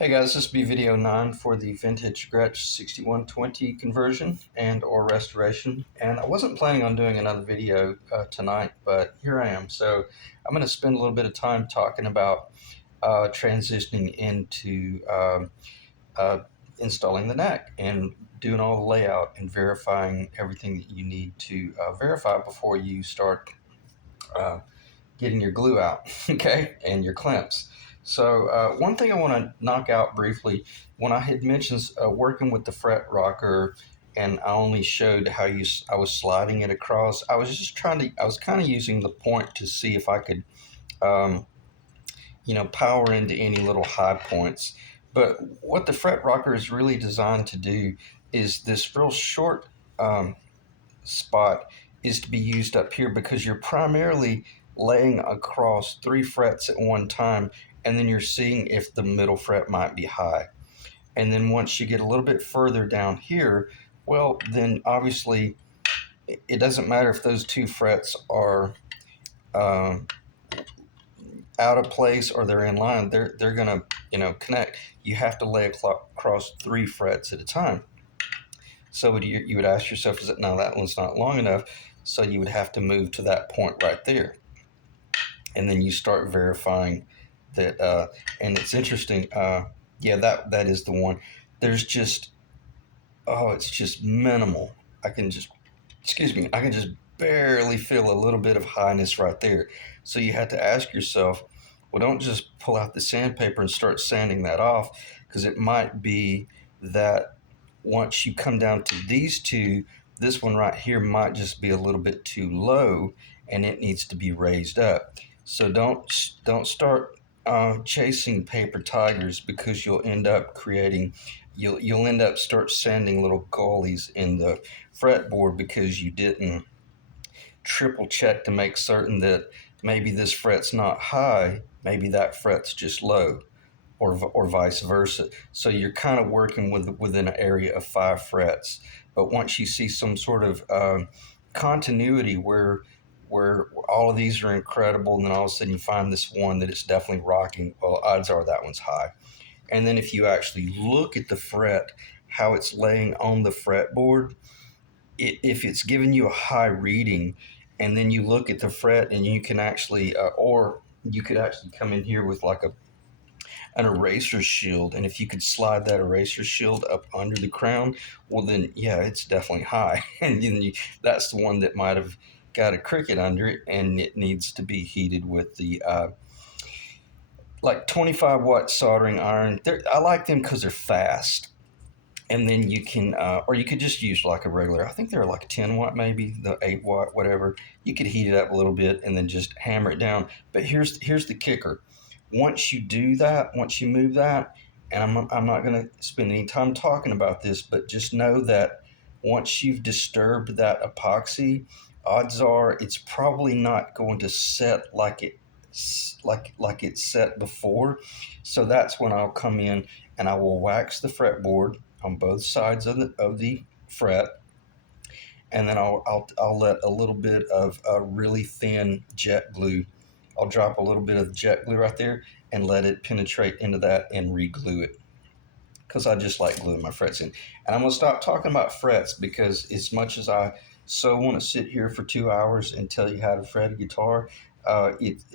Hey guys, this will be video 9 for the vintage Gretsch 6120 conversion and or restoration. And I wasn't planning on doing another video tonight, but here I am. So I'm going to spend a little bit of time talking about transitioning into uh, installing the neck and doing all the layout and verifying everything that you need to verify before you start uh, getting your glue out, okay, and your clamps. So one thing I want to knock out briefly, when I had mentioned working with the fret rocker, and I only showed how I was sliding it across. I was just I was kind of using the point to see if I could, um, power into any little high points. But what the fret rocker is really designed to do is this real short um, spot is to be used up here because you're primarily laying across 3 frets at one time, and then you're seeing if the middle fret might be high. And then once you get a little bit further down here, well, then obviously it doesn't matter if those 2 frets are um, out of place or they're in line. They're gonna connect. You have to lay across 3 frets at a time. So you would ask yourself, is it, no, that one's not long enough. So you would have to move to that point right there. And then you start verifying that. And it's interesting. Yeah, that is the one. There's just, oh, it's just minimal. I can just, excuse me, I can just barely feel a little bit of highness right there. So you have to ask yourself, well, don't just pull out the sandpaper and start sanding that off, because it might be that once you come down to these two, this one right here might just be a little bit too low and it needs to be raised up. So don't start chasing paper tigers, because you'll end up start sanding little gullies in the fretboard because you didn't triple check to make certain that maybe this fret's not high, maybe that fret's just low, or vice versa. So you're kind of working within an area of 5 frets. But once you see some sort of continuity where all of these are incredible, and then all of a sudden you find this one that it's definitely rocking, well, odds are that one's high. And then if you actually look at the fret, how it's laying on the fretboard, if it's giving you a high reading, and then you look at the fret and you can actually, or you could actually come in here with like an eraser shield, and if you could slide that eraser shield up under the crown, well then yeah, it's definitely high. And then that's the one that might have got a cricket under it, and it needs to be heated with the like 25-watt soldering iron. I like them because they're fast. And then you can, or you could just use like a regular, I think they're like 10 watt, maybe the 8 watt, whatever. You could heat it up a little bit and then just hammer it down. But here's the kicker. Once you do that, once you move that, and I'm not going to spend any time talking about this, but just know that once you've disturbed that epoxy, odds are it's probably not going to set like it's set before. So that's when I'll come in and I will wax the fretboard on both sides of the fret, and then I'll let a little bit of really thin jet glue. I'll drop a little bit of jet glue right there and let it penetrate into that and re-glue it, because I just like gluing my frets in. And I'm gonna stop talking about frets, because as much as I so want to sit here for 2 hours and tell you how to fret a guitar,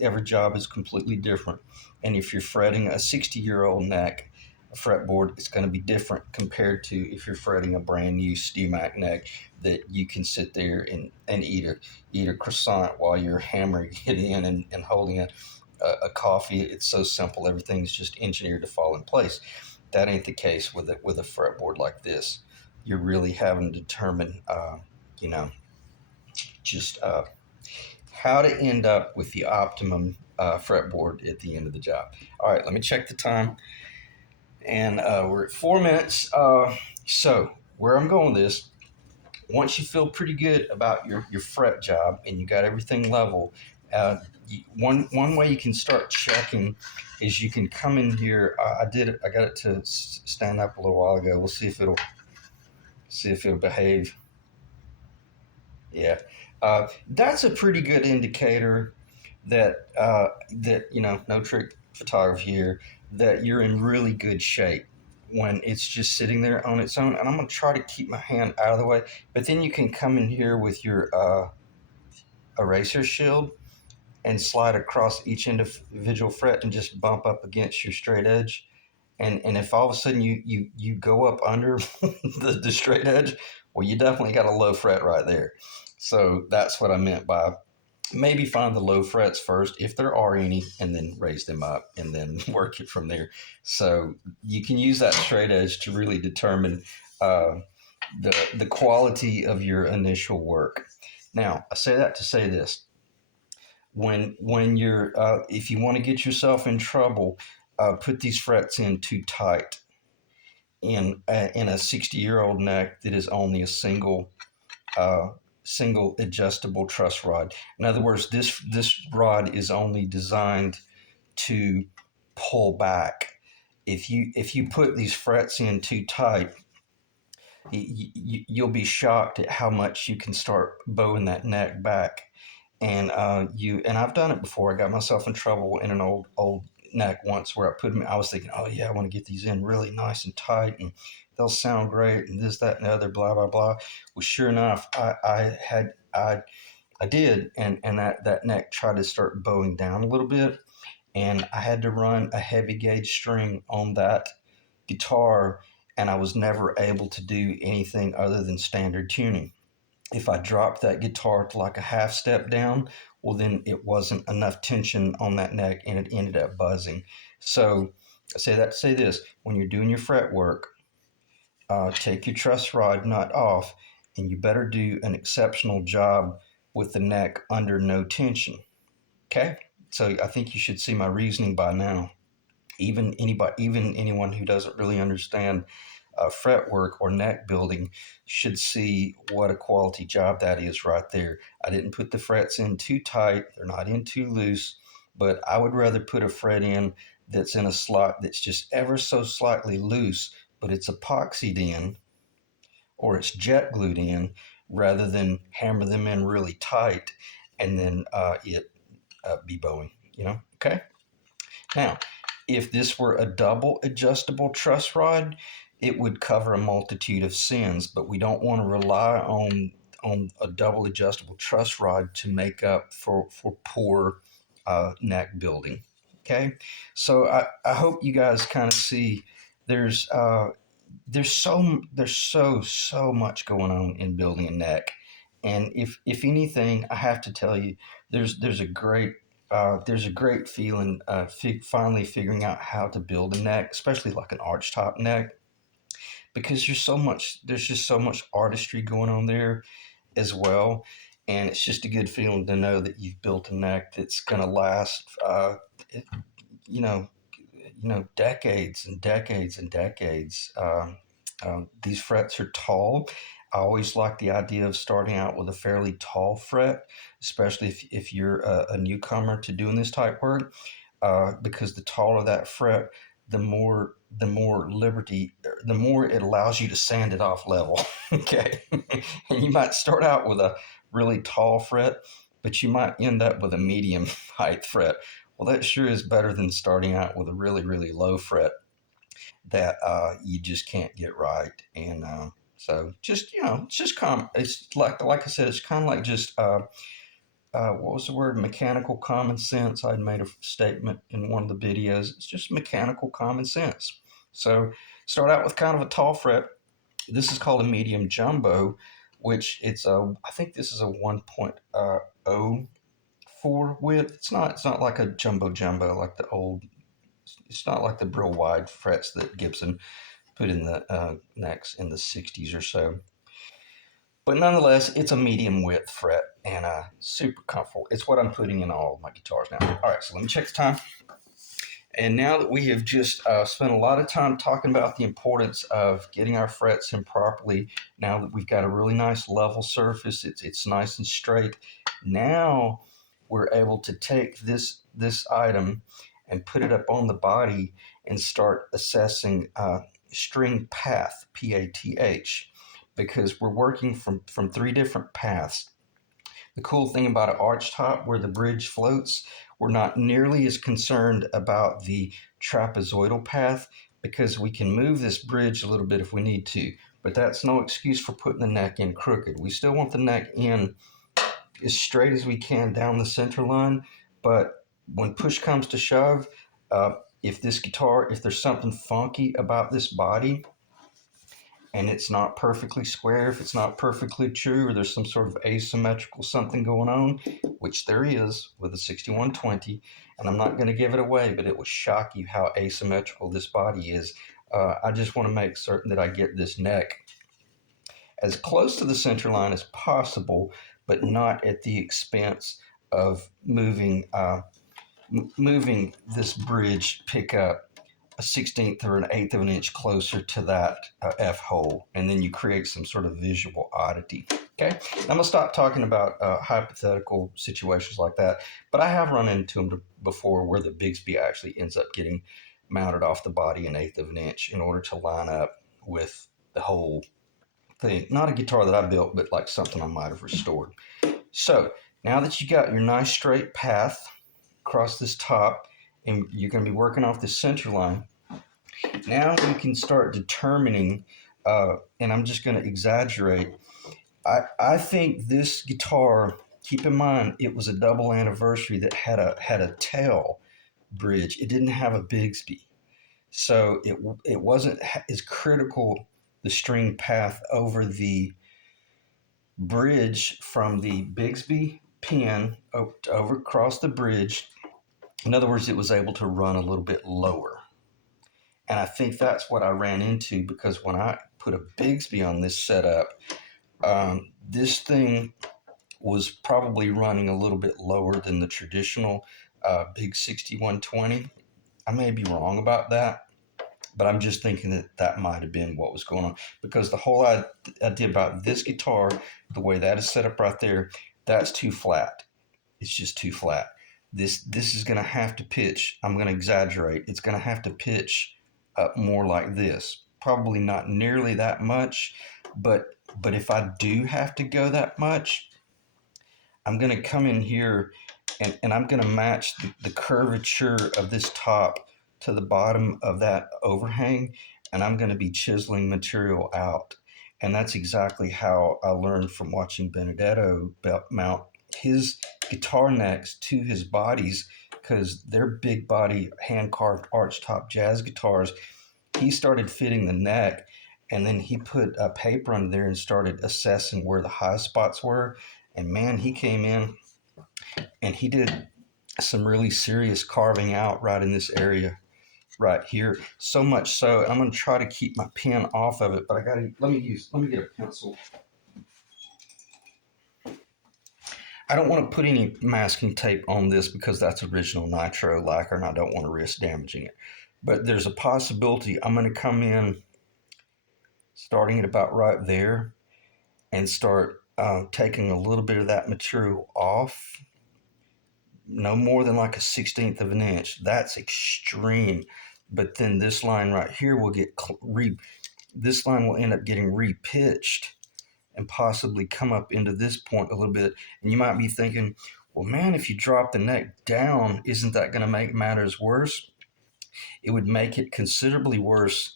every job is completely different. And if you're fretting a 60-year-old neck, fretboard, it's going to be different compared to if you're fretting a brand new StewMac neck that you can sit there and eat a croissant while you're hammering it in and holding a coffee. It's so simple. Everything's just engineered to fall in place. That ain't the case with a fretboard like this. You're really having to determine, you know, just how to end up with the optimum fretboard at the end of the job. All right, let me check the time. And we're at 4 minutes. So where I'm going with this, once you feel pretty good about your fret job and you got everything level, one way you can start checking is you can come in here. I got it to stand up a little while ago. We'll see if it'll behave. Yeah, that's a pretty good indicator that no trick photography here, that you're in really good shape when it's just sitting there on its own. And I'm going to try to keep my hand out of the way, but then you can come in here with your eraser shield and slide across each individual fret and just bump up against your straight edge. And if all of a sudden you go up under the straight edge, well, you definitely got a low fret right there. So that's what I meant by maybe find the low frets first, if there are any, and then raise them up and then work it from there. So you can use that straight edge to really determine uh, the quality of your initial work. Now, I say that to say this: when you're if you want to get yourself in trouble, put these frets in too tight in a 60-year-old neck that is only a uh, single adjustable truss rod. In other words, this rod is only designed to pull back. If you put these frets in too tight, you'll be shocked at how much you can start bowing that neck back. And I've done it before. I got myself in trouble in an old neck once where I was thinking, oh yeah, I want to get these in really nice and tight, and they'll sound great, and this, that, and the other, blah blah blah. Well, sure enough, I did, and that neck tried to start bowing down a little bit, and I had to run a heavy gauge string on that guitar, and I was never able to do anything other than standard tuning. If I dropped that guitar to like a half step down, well, then it wasn't enough tension on that neck and it ended up buzzing. So I say that to say this: when you're doing your fret work, take your truss rod nut off, and you better do an exceptional job with the neck under no tension. Okay? So I think you should see my reasoning by now. Even anyone who doesn't really understand fretwork or neck building should see what a quality job that is right there. I didn't put the frets in too tight, they're not in too loose, but I would rather put a fret in that's in a slot that's just ever so slightly loose, but it's epoxied in or it's jet glued in, rather than hammer them in really tight and then it be bowing, Okay. Now, if this were a double adjustable truss rod, it would cover a multitude of sins, but we don't want to rely on a double adjustable truss rod to make up for poor neck building. Okay, so I hope you guys kind of see there's there's so much going on in building a neck, and if anything, I have to tell you, there's a great feeling finally figuring out how to build a neck, especially like an arch top neck, because there's just so much artistry going on there as well, and it's just a good feeling to know that you've built a neck that's going to last, you know, decades and decades and decades. These frets are tall. I always like the idea of starting out with a fairly tall fret, especially if you're a newcomer to doing this type work, because the taller that fret, the more liberty, the more it allows you to sand it off level. Okay, and you might start out with a really tall fret, but you might end up with a medium height fret. Well, that sure is better than starting out with a really, really low fret that you just can't get right. And so, just it's just it's like I said, it's kind of like just what was the word? Mechanical common sense. I'd made a statement in one of the videos. It's just mechanical common sense. So, start out with kind of a tall fret. This is called a medium jumbo, which I think this is a 1.04 width. It's not like a jumbo jumbo like the old. It's not like the real wide frets that Gibson put in the necks in the 60s or so. But nonetheless, it's a medium width fret and super comfortable. It's what I'm putting in all of my guitars now. All right, so let me check the time. And now that we have just spent a lot of time talking about the importance of getting our frets in properly, now that we've got a really nice level surface, it's nice and straight. Now we're able to take this item and put it up on the body and start assessing string path, PATH, because we're working from three different paths. The cool thing about an arch top where the bridge floats, We're not nearly as concerned about the trapezoidal path because we can move this bridge a little bit if we need to, but that's no excuse for putting the neck in crooked. We still want the neck in as straight as we can down the center line, but when push comes to shove, uh, if this guitar, if there's something funky about this body, and it's not perfectly square, if it's not perfectly true, or there's some sort of asymmetrical something going on, which there is with a 6120, and I'm not going to give it away, but it will shock you how asymmetrical this body is. I just want to make certain that I get this neck as close to the center line as possible, but not at the expense of moving this bridge pickup a 16th or an eighth of an inch closer to that F hole, and then you create some sort of visual oddity. Okay, I'm gonna stop talking about hypothetical situations like that, but I have run into them before where the Bigsby actually ends up getting mounted off the body an eighth of an inch in order to line up with the whole thing. Not a guitar that I built, but like something I might have restored. So now that you got your nice straight path across this top, and you're going to be working off the center line, now you can start determining, and I'm just going to exaggerate. I think this guitar, keep in mind, it was a double anniversary that had a tail bridge. It didn't have a Bigsby. So it wasn't as critical, the string path over the bridge from the Bigsby pin over across the bridge. In other words, it was able to run a little bit lower. And I think that's what I ran into because when I put a Bigsby on this setup, this thing was probably running a little bit lower than the traditional big 6120. I may be wrong about that, but I'm just thinking that that might have been what was going on because the whole idea about this guitar, the way that is set up right there, that's too flat. It's just too flat. This is going to have to pitch. I'm going to exaggerate. It's going to have to pitch up more like this. Probably not nearly that much, but if I do have to go that much, I'm going to come in here and I'm going to match the curvature of this top to the bottom of that overhang, and I'm going to be chiseling material out. And that's exactly how I learned from watching Benedetto mount his guitar necks to his bodies because they're big body hand carved arch top jazz guitars. He started fitting the neck and then he put a paper under there and started assessing where the high spots were. And man, he came in and he did some really serious carving out right in this area right here. So much so, and I'm going to try to keep my pen off of it, but let me get a pencil. I don't want to put any masking tape on this because that's original nitro lacquer and I don't want to risk damaging it. But there's a possibility I'm going to come in starting at about right there and start taking a little bit of that material off. No more than like a 16th of an inch. That's extreme. But then this line right here will get this line will end up getting repitched and possibly come up into this point a little bit. And you might be thinking, well, man, if you drop the neck down, isn't that going to make matters worse? It would make it considerably worse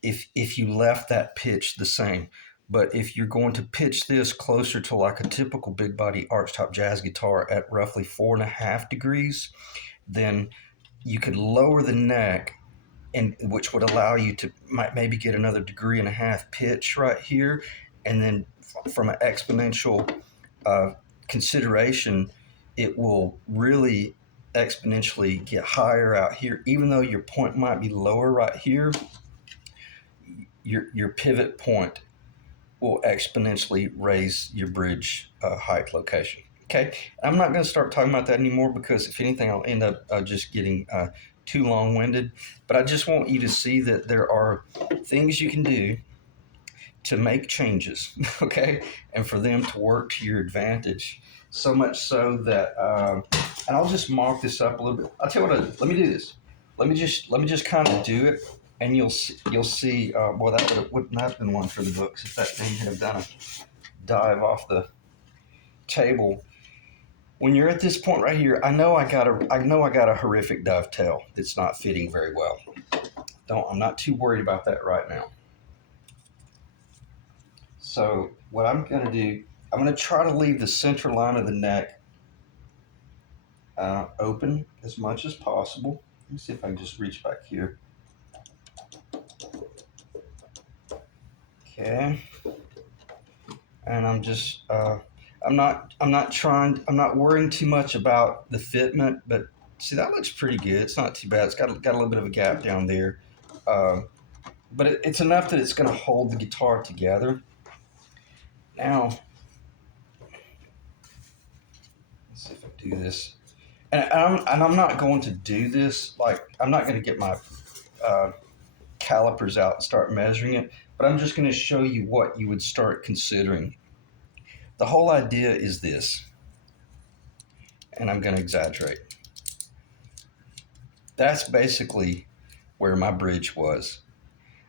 if you left that pitch the same. But if you're going to pitch this closer to like a typical big body archtop jazz guitar at roughly 4.5 degrees, then you could lower the neck, and which would allow you to maybe get another 1.5 degrees pitch right here, and then from an exponential consideration, it will really exponentially get higher out here. Even though your point might be lower right here, your pivot point will exponentially raise your bridge height location. Okay, I'm not going to start talking about that anymore because if anything, I'll end up just getting too long-winded. But I just want you to see that there are things you can do to make changes, okay, and for them to work to your advantage. So much so that, and I'll just mark this up a little bit. I'll tell you what. Let me do this. Let me just kind of do it, and you'll see. Well, that wouldn't have been one for the books if that thing had done a dive off the table. When you're at this point right here, I know I got a horrific dovetail that's not fitting very well. Don't I'm not too worried about that right now. So what I'm going to do, I'm going to try to leave the center line of the neck open as much as possible. Let me see if I can just reach back here. Okay, and I'm not worrying too much about the fitment, but see that looks pretty good. It's not too bad. It's got a little bit of a gap down there, uh, but it's enough that it's going to hold the guitar together. Now, let's see if I do this. And I'm not going to do this like I'm not going to get my uh, calipers out and start measuring it, but I'm just going to show you what you would start considering. The whole idea is this, and I'm going to exaggerate. That's basically where my bridge was.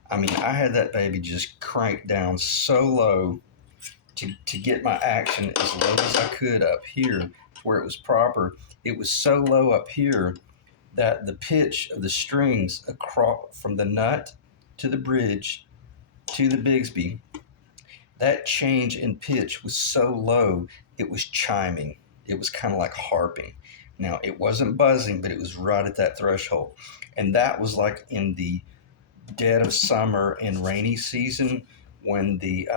I mean, I had that baby just cranked down so low to get my action as low as I could up here where it was proper. It was so low up here that the pitch of the strings across from the nut to the bridge to the Bigsby, that change in pitch was so low it was chiming. It was kind of like harping. Now it wasn't buzzing, but it was right at that threshold. And that was like in the dead of summer and rainy season when the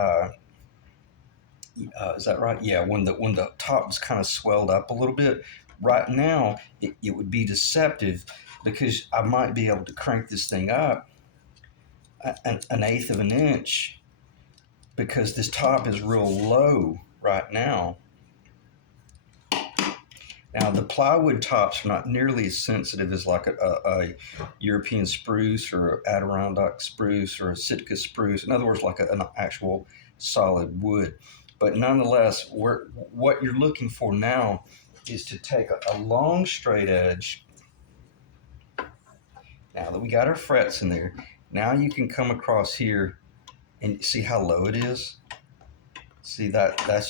is that right? Yeah, when the top was kind of swelled up a little bit. Right now, it would be deceptive because I might be able to crank this thing up an eighth of an inch because this top is real low right now. Now, the plywood tops are not nearly as sensitive as like a European spruce or Adirondack spruce or a Sitka spruce. In other words, like an actual solid wood. But nonetheless, what you're looking for now is to take a long straight edge. Now that we got our frets in there, now you can come across here and see how low it is. See that's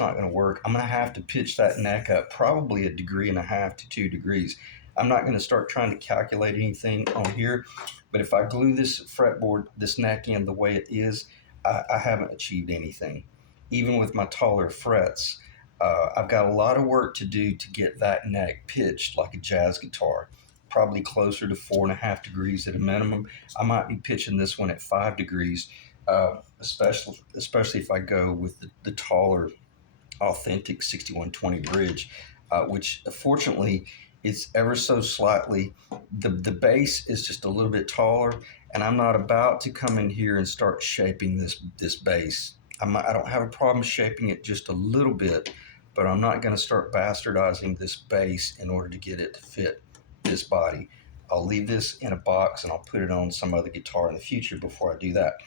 not going to work. I'm going to have to pitch that neck up probably a degree and a half to 2 degrees. I'm not going to start trying to calculate anything on here, but if I glue this fretboard, this neck in the way it is, I haven't achieved anything. Even with my taller frets, I've got a lot of work to do to get that neck pitched like a jazz guitar, probably closer to 4.5 degrees at a minimum. I might be pitching this one at 5 degrees, especially if I go with the taller, authentic 6120 bridge, which fortunately is ever so slightly. The base is just a little bit taller, and I'm not about to come in here and start shaping this base. I don't have a problem shaping it just a little bit, but I'm not going to start bastardizing this base in order to get it to fit this body. I'll leave this in a box and I'll put it on some other guitar in the future before I do that.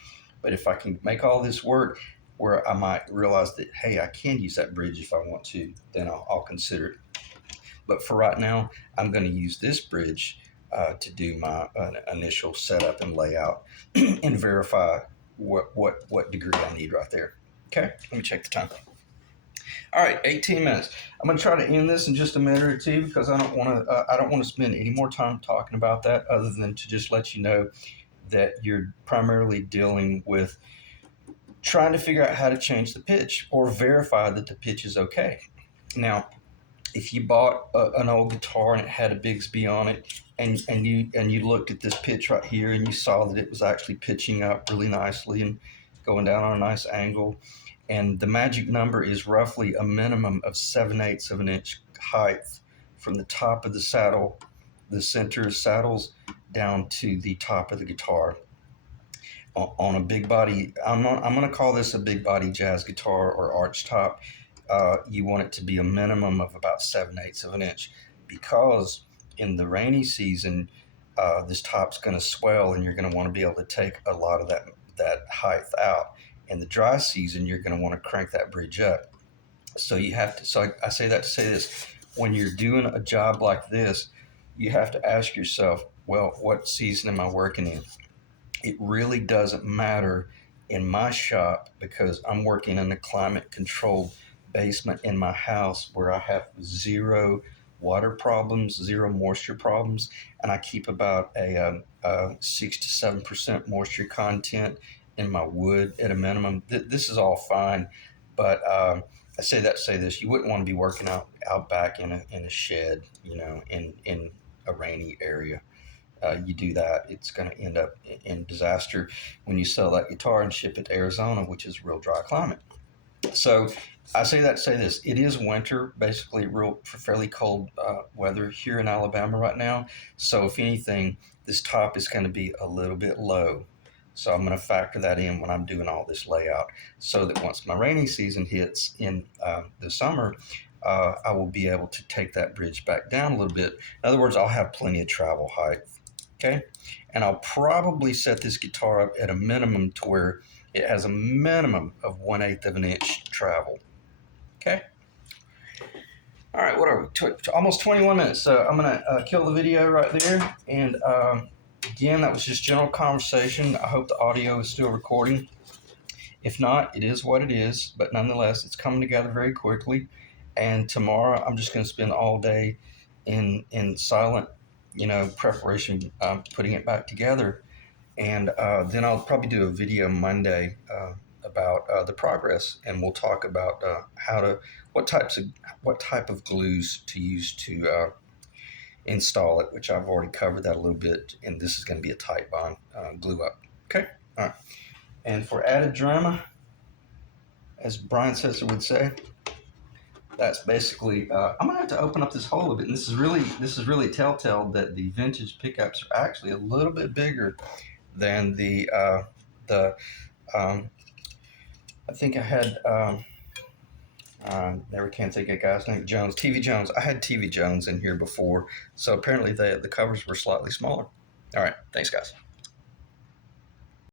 But if I can make all this work where I might realize that, hey, I can use that bridge if I want to, then I'll consider it. But for right now, I'm going to use this bridge to do my initial setup and layout and verify what degree I need right there. Okay, let me check the time. All right, 18 minutes. I'm going to try to end this in just a minute or two because I don't want to spend any more time talking about that other than to just let you know that you're primarily dealing with trying to figure out how to change the pitch or verify that the pitch is okay. Now, if you bought an old guitar and it had a Bigsby on it, and you looked at this pitch right here and you saw that it was actually pitching up really nicely and going down on a nice angle, and the magic number is roughly a minimum of 7/8 of an inch height from the top of the saddle, the center saddles, down to the top of the guitar. On a big body, I'm going to call this a big body jazz guitar or arch top. You want it to be a minimum of about 7/8 of an inch because in the rainy season, this top's going to swell and you're going to want to be able to take a lot of that height out. In the dry season, you're going to want to crank that bridge up. So you have to. So I say that to say this: when you're doing a job like this, you have to ask yourself, well, what season am I working in? It really doesn't matter in my shop because I'm working in a climate controlled basement in my house where I have zero water problems, zero moisture problems, and I keep about a 6 to 7% moisture content in my wood at a minimum. This is all fine, but I say that to say this: you wouldn't want to be working out back in a shed, in a rainy area. You do that, it's going to end up in disaster when you sell that guitar and ship it to Arizona, which is a real dry climate. So I say that to say this: it is winter, basically real fairly cold weather here in Alabama right now. So if anything, this top is going to be a little bit low. So I'm going to factor that in when I'm doing all this layout, so that once my rainy season hits in the summer, I will be able to take that bridge back down a little bit. In other words, I'll have plenty of travel height. Okay, and I'll probably set this guitar up at a minimum to where it has a minimum of 1/8 of an inch travel. Okay. All right. What are we? Almost 21 minutes. So I'm gonna kill the video right there. And again, that was just general conversation. I hope the audio is still recording. If not, it is what it is. But nonetheless, it's coming together very quickly. And tomorrow, I'm just gonna spend all day in silent, preparation, putting it back together. And then I'll probably do a video Monday about the progress, and we'll talk about what type of glues to use to install it, which I've already covered that a little bit. And this is going to be a tight bond glue up. Okay, all right. And for added drama, as Brian Setzer would say, that's basically. I'm gonna have to open up this hole a bit. And this is really telltale that the vintage pickups are actually a little bit bigger than the I think I had never can think of a guy's name. Jones, TV Jones. I had TV Jones in here before, so apparently the covers were slightly smaller. All right, thanks guys.